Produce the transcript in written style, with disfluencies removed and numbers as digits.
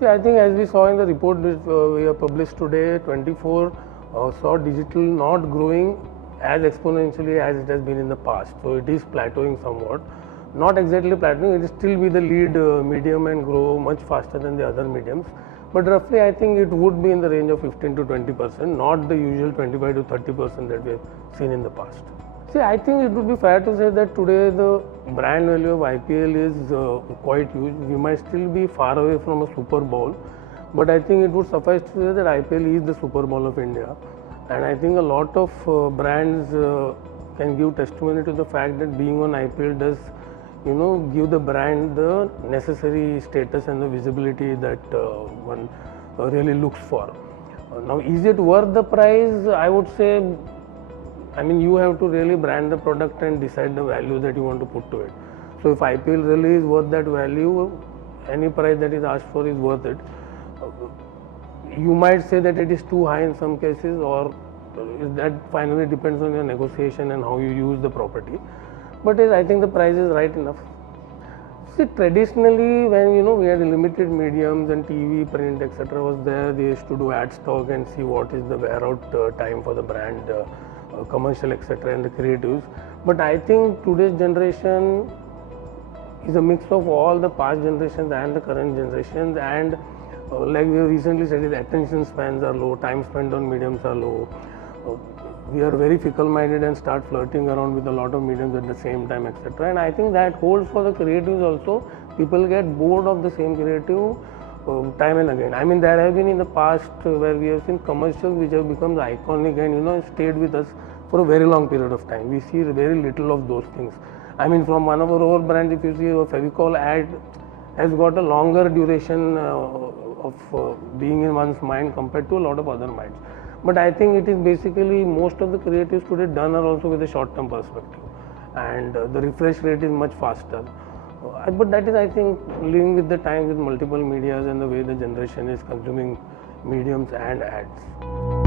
See, I think as we saw in the report which we have published today, 24 saw digital not growing as exponentially as it has been in the past. So it is plateauing somewhat. Not exactly plateauing, it will still be the lead medium and grow much faster than the other mediums. But roughly I think it would be in the range of 15 to 20%, not the usual 25 to 30% that we have seen in the past. See, I think it would be fair to say that today the brand value of IPL is quite huge. We might still be far away from a Super Bowl, but I think it would suffice to say that IPL is the Super Bowl of India. And I think a lot of brands can give testimony to the fact that being on IPL does, give the brand the necessary status and the visibility that one really looks for. Now, is it worth the price? I would say, you have to really brand the product and decide the value that you want to put to it. So, if IPL really is worth that value, any price that is asked for is worth it. You might say that it is too high in some cases, or that finally depends on your negotiation and how you use the property. But I think the price is right enough. See, traditionally, when we had limited mediums and TV, print, etc. was there, they used to do ad stock and see what is the wear out time for the brand, commercial, etc. and the creatives. But I think today's generation is a mix of all the past generations and the current generations, and like we have recently said, the attention spans are low, time spent on mediums are low. We are very fickle-minded and start flirting around with a lot of mediums at the same time, etc. And I think that holds for the creatives also. People get bored of the same creative time and again. There have been in the past where we have seen commercials which have become iconic and stayed with us for a very long period of time. We see very little of those things. From one of our own brands, if you see a Fevicol ad has got a longer duration of being in one's mind compared to a lot of other minds. But I think it is basically most of the creatives today done are also with a short-term perspective, and the refresh rate is much faster. But that is, I think, living with the time with multiple medias and the way the generation is consuming mediums and ads.